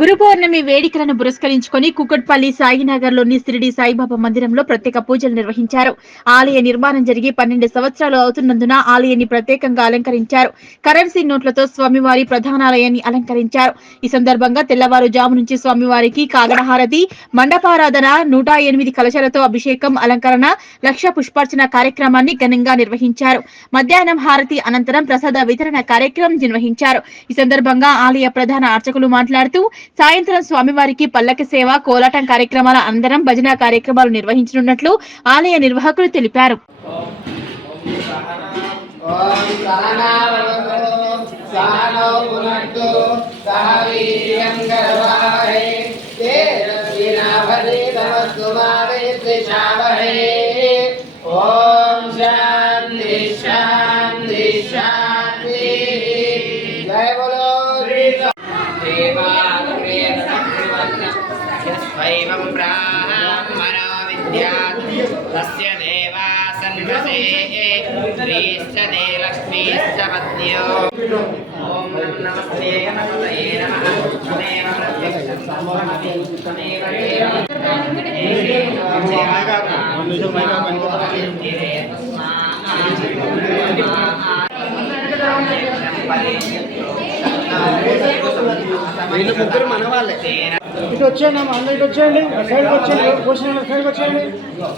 గురు పౌర్ణమి వేడుకలను పురస్కరించుకుని కుకట్పల్లి సాయినగర్లోని షిరిడి సాయిబాబా మందిరంలో ప్రత్యేక పూజలు నిర్వహించారు. ఆలయ నిర్మాణం జరిగి 12 సంవత్సరాలు అవుతున్నందున ఆలయాన్ని ప్రత్యేకంగా అలంకరించారు. కరెన్సీ నోట్లతో స్వామివారి ప్రధానాలయాన్ని అలంకరించారు. ఈ సందర్భంగా తెల్లవారుజాము నుంచి స్వామివారికి కాగడహారతి, మండపారాధన, 108 కలశాలతో అభిషేకం, అలంకరణ, లక్ష పుష్పార్చన కార్యక్రమాన్ని ఘనంగా నిర్వహించారు. మధ్యాహ్నం హారతి అనంతరం ప్రసాద వితరణ కార్యక్రమం నిర్వహించారు. ఈ సందర్భంగా ఆలయ ప్రధాన అర్చకులు మాట్లాడుతూ సాయంత్రం స్వామివారికి పల్లకి సేవ, కోలాటం కార్యక్రమాల అందరం భజన కార్యక్రమాలు నిర్వహించనున్నట్లు ఆలయ నిర్వాహకులు తెలిపారు. स्वयं ब्राह्मणो विद्यात् तस्य देवा सन्वसे श्रीश्चते लक्ष्मीश्च पत्न्यो ॐ नमस्ते गणपतये नमः तमेव प्रत्यक्षं ब्रह्मणि तमेव ముగ్గురు మన వాళ్ళే. ఇటు వచ్చేయండి అమ్మ, అందరూ ఇటు వచ్చేయండి, సైడ్కి వచ్చేయండి, పోసిన సైడ్కి వచ్చేయండి.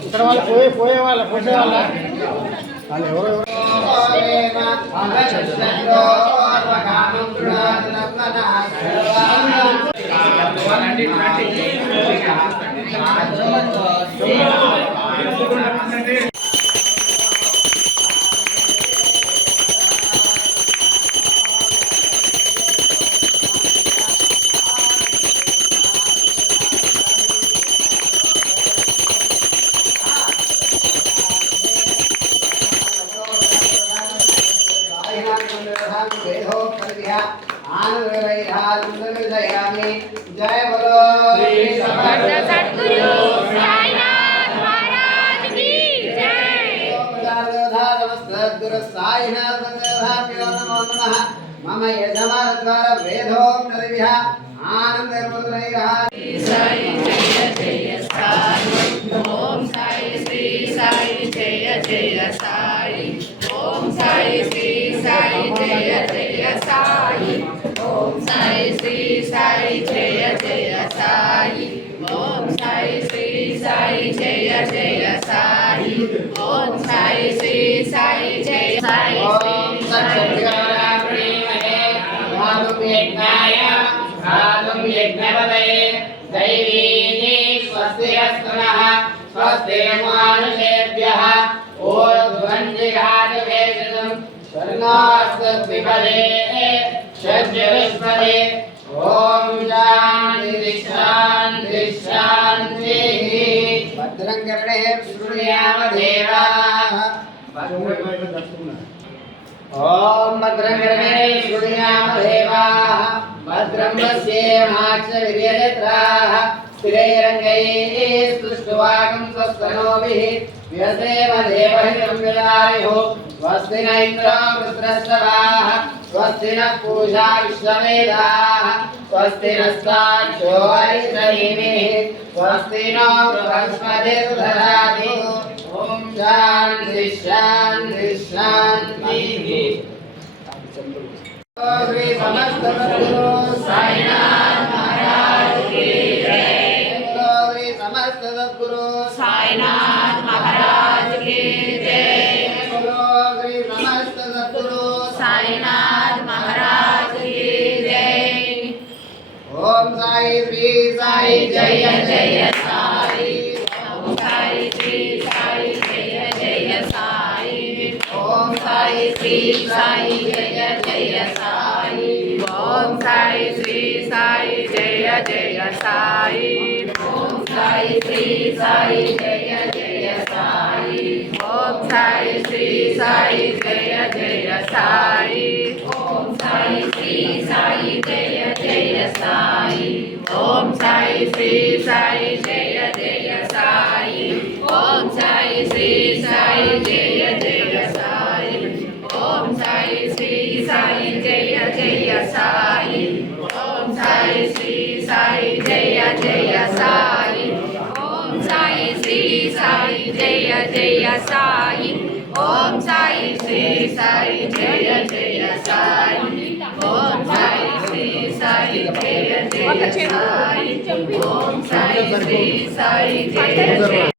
ఇక్కడ వాళ్ళు పోసే వాళ్ళ వాళ్ళు ఎవరు जय बोलो सद्गुरु साईनाथ महाराज की जय। सद्गुरु साईनाथ भगवाभ्यो नमो नमः। मम यजमान द्वारा वेदोक्तदिभ्यः आनंदमुद्रैः साई जय जय साई ओम साई श्री साई जय जय साई ओम साई श्री साई जय जय साई ओम साई श्री साई जय जय साई ओम साई श्री साई जय जय साई ओम साई श्री साई जय साई ओम सत्संगाराप्रेमहे भागं यज्ञाय भागं यज्ञपतये दैवीनि स्वस्ति अस्मनः स्वस्ति मानुषेभ्यः ऊर्ध्वञ्जिघातभेषजं स्वर्णास्तद्विपदे षड्विस्पदे ओम शांति शांति शांति भद्रं कर्णे शृणुयाम देवाः ओम भद्रं कर्णे शृणुयाम देवाः भद्रं पश्येमाक्षवीर्यजत्राः स्थिरैरङ्गैः स्तुष्ट्वाकं स्वस्तनोभिः व्यसेम देवहितं विदायुः स्वस्ति न इन्द्रो वृत्रश्रवाः स्वस्ति नः पूषा विश्ववेदाः स्वस्ति नस्ताक्षो अरिष्टनेमिः स्वस्ति नो बृहस्पतिर्दधातु ॐ शान्ति शान्ति शान्तिः। श्री समस्त सद्गुरु साईनाथ महाराज की जय। श्री समस्त सद्गुरु साईनाथ महाराज की जय। श्री समस्त सद्गुरु साईनाथ महाराज की जय। ओम साई श्री साई जय जय साई ओम साई श्री साई जय जय साई ओम साई श्री साई जय जय साई ओम साई श्री साई जय जय साई ओम साई श्री साई जय जय साई ओम साई श्री साई जय जय साई ओम साई श्री साई जय जय साई ओम साई श्री साई जय जय साई ओम साई श्री साई जय जय साई ओम साई श्री साई जय जय साई ओम साई श्री సాయి జయ జయ సాయి ఓం సాయి శ్రీ సాయి జయ జయ సాయి ఓం సాయి శ్రీ సాయి జయ జయ సాయి ఓం సాయి శ్రీ సాయి జయ జయ సాయి ఓం సాయి శ్రీ సాయి జయ జయ